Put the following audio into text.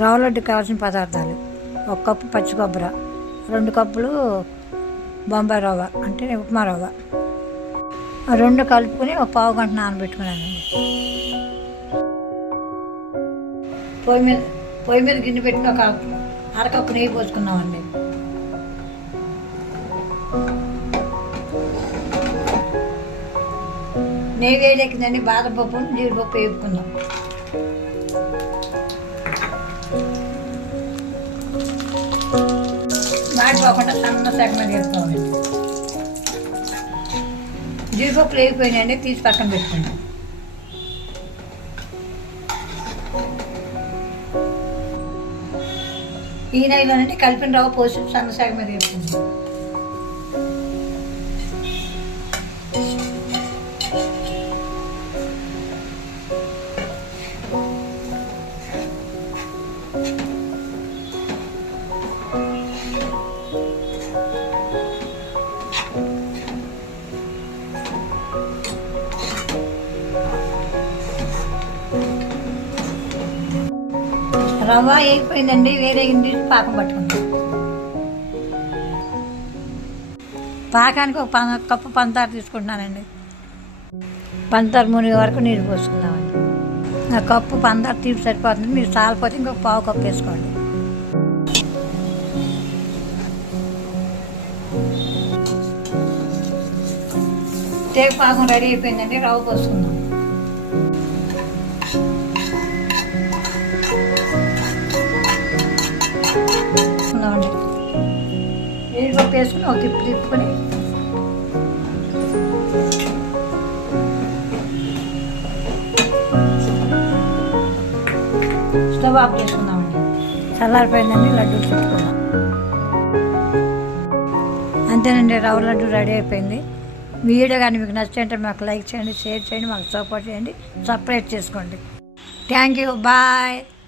రవ్వ లడ్డుకి కావాల్సిన పదార్థాలు: 1 కప్పు పచ్చి కొబ్బరి, 2 కప్పులు బొంబాయి రవ్వ అంటే ఉప్మా రవ్వ, 2 కలుపుకొని ఒక పావు గంట నానబెట్టుకున్నానండి. పొయ్యి మీద గిన్నె పెట్టుకుని ఒక అరకప్పు నెయ్యి పోసుకున్నామండి. నెయ్యి వేడెక్కిందండి. బాదం పప్పు జీడిపప్పు వేపుకుందాం. మాడిపోకుండా సన్న శాఖ మీద వేసుకోవాలి. జీడిపప్పులు వేగిపోయినాయండి, తీసి పక్కన పెట్టుకుందాం. ఈ నెయ్యిలోనంటే కలిపిన రవ్వ పోసి సన్న శాఖ మీద వేసుకుందాం. రవ్వ వేగిపోయిందండి. వేరే గిన్నె పాకం పట్టుకుందాం. పాకానికి ఒక కప్పు పంచదార తీసుకుంటున్నానండి. పంచదార మునిగే వరకు నీళ్ళు పోసుకుందామండి. ఆ కప్పు పంచదార తీపి సరిపోతుంది. మీరు చాలిపోతే ఇంకొక పావు కప్పు వేసుకోండి. తేగ పాకం రెడీ అయిపోయిందండి. రవ్వ పోసుకుందాం. జీడిపప్పు వేసుకుని ఒక తిప్పుకొని స్టవ్ ఆఫ్ చేసుకుందామండి. చల్లారిపోయిందండి. లడ్డూలు చుట్టుకుందాం. అంతేనండి, రవ్వ లడ్డు రెడీ అయిపోయింది. వీడియో కానీ మీకు నచ్చితే మాకు లైక్ చేయండి, షేర్ చేయండి, మాకు సపోర్ట్ చేయండి, సబ్స్క్రైబ్ చేసుకోండి. Thank you. బాయ్.